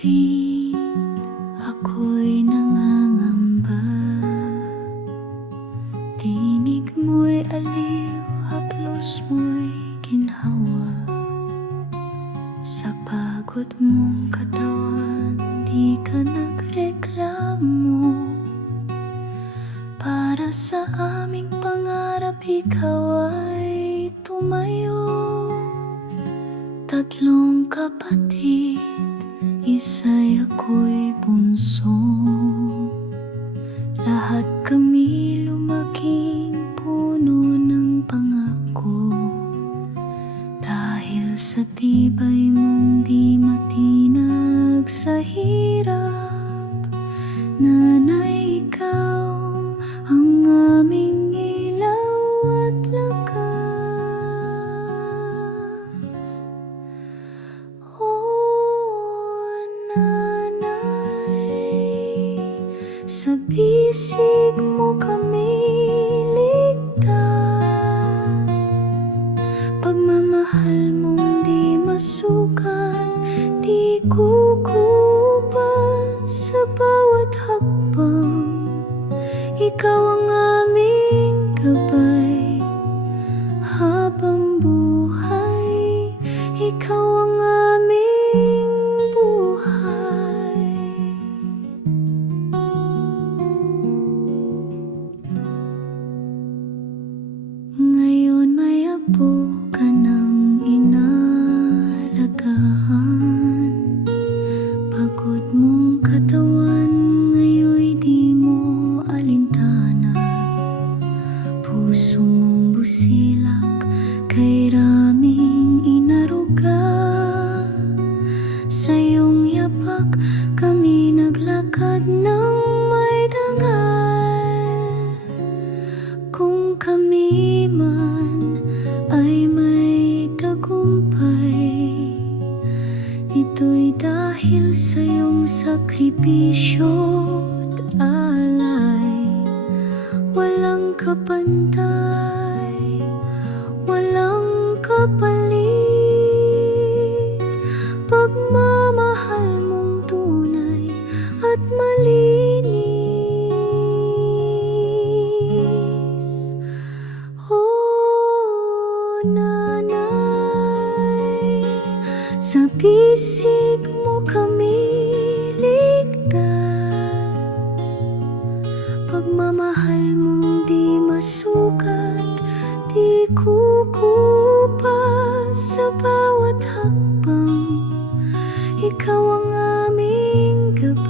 kapit, ako'y nangangamba. Tinig mo'y aliw, haplos mo'y ginhawa. Sa pagod mong katawan, di ka nagreklamo. Para sa aming pangarap, ikaw ay tumayo. Tatlong kapatid, isa'y ako'y bunso. Lahat kami lumaking puno ng pangako. Dahil sa tibay mong di matinag sa hirap, Nanay, ikaw ang aming ilaw at lakas. Oh, Nanay, sa bisig mo kami ligtas. Pagmamahal mong di masukat, di kukupas sa bawat hakbang. Ikaw ang aming gabay habang buhay. Ikaw ang aming buhay. Ngayon may apo ka ng inalagaan. Pagod mong katawan ngayon'y di mo alintana. Puso mong busilak kay raming inaruga. Sa iyong yapak kami naglakad ng may dangal. Kung kami man ay may tagumpay, ito'y dahil sa iyong sakripisyo't alay. Walang kapantay, walang kapalit. Pagmamahal mong tunay at malinis. Oh, Nanay, sa bisig mo kami ligtas. Pagmamahal mong di masukat, di kukupas sa bawat hakbang. Ikaw ang aming gabay